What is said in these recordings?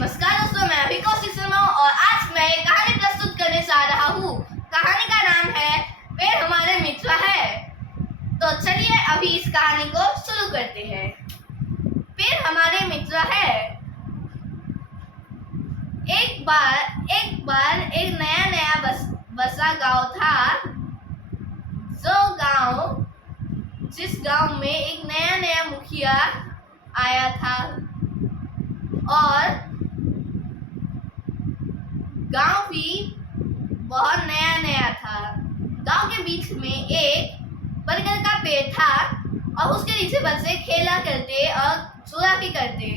नमस्कार दोस्तों, मैं अभी कौशिक शर्मा और आज मैं एक कहानी प्रस्तुत करने जा रहा हूँ। कहानी का नाम है पेड़ हमारे मित्र है। तो चलिए अभी इस कहानी को शुरू करते हैं। पेड़ हमारे मित्र है। एक बार एक नया बसा गांव था। जिस गांव में एक नया मुखिया आया था और गांव भी बहुत नया था। गांव के बीच में एक बरगद का पेड़ था और उसके नीचे बच्चे खेला करते और चोरा भी करते।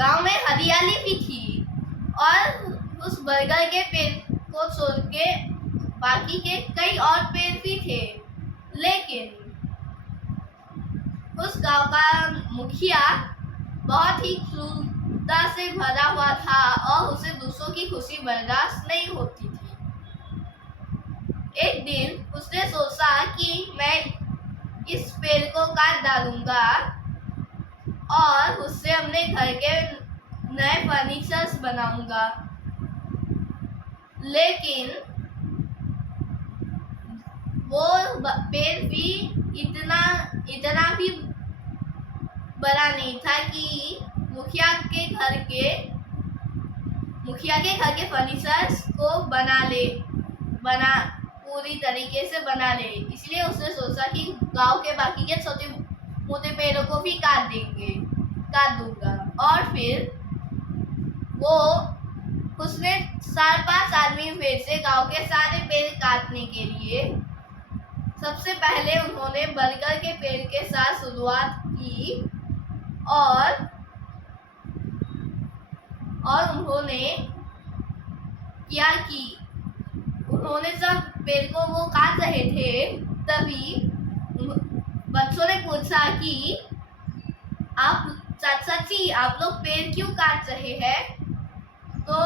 गांव में हरियाली भी थी और उस बरगद के पेड़ को छोड़ के बाकी के कई और पेड़ भी थे। लेकिन उस गांव का मुखिया बहुत ही क्रूरता से भरा हुआ था और उसे दूसरों की खुशी बर्दाश्त नहीं होती थी। एक दिन उसने सोचा कि मैं इस पेड़ को काट डालूंगा और उससे अपने घर के नए फर्नीचर्स बनाऊंगा। लेकिन वो पेड़ भी इतना भी बड़ा नहीं था कि मुखिया के घर के फर्नीचर्स को पूरी तरीके से बना ले। इसलिए उसने सोचा कि गांव के बाकी के छोटे मोटे पेड़ों को भी काट दूंगा। और फिर उसने 4-5 आदमी भेजे गांव के सारे पेड़ काटने के लिए। सबसे पहले उन्होंने बरगद के पेड़ के साथ शुरुआत की और उन्होंने क्या की, उन्होंने जब पेड़ को वो काट रहे थे तभी बच्चों ने पूछा कि आप चाचा जी आप लोग पेड़ क्यों काट रहे हैं? तो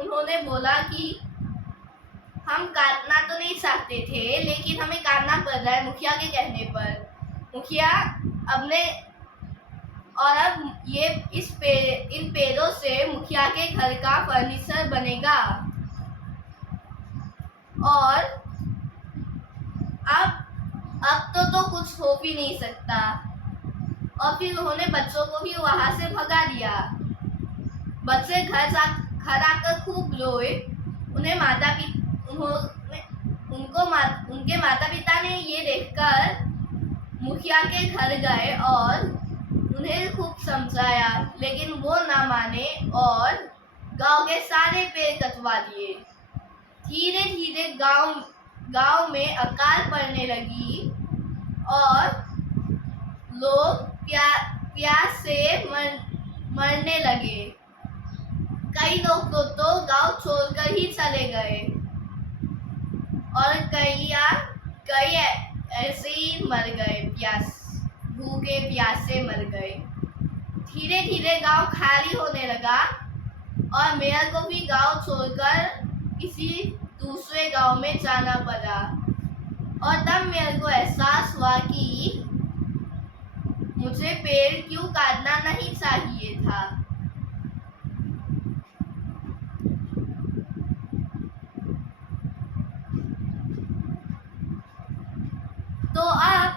उन्होंने बोला कि हम काटना तो नहीं चाहते थे लेकिन हमें काटना पड़ रहा है मुखिया के कहने पर। मुखिया अब इन पेड़ों से मुखिया के घर का फर्नीचर बनेगा और अब तो कुछ हो भी नहीं सकता। और फिर उन्होंने बच्चों को भी वहां से भगा दिया। बच्चे घर आकर खूब रोए। उनके माता पिता ने ये देखकर मुखिया के घर गए और उन्हें खूब समझाया, लेकिन वो ना माने और गांव के सारे पेड़ कटवा दिए। धीरे धीरे गांव में अकाल पड़ने लगी और लोग प्यास से मरने लगे। कई लोग तो गांव छोड़कर ही चले गए और कई ऐसे ही मर गए, भूखे प्यासे मर गए। धीरे धीरे गांव खाली होने लगा और मेयर को भी गांव छोड़कर किसी दूसरे गांव में जाना पड़ा। और तब मेयर को एहसास हुआ कि मुझे पेड़ क्यों काटना नहीं चाहिए था। तो अब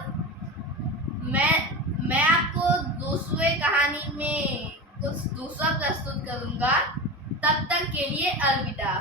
मैं आपको दूसरे कहानी में कुछ दूसरा प्रस्तुत करूंगा। तब तक के लिए अलविदा।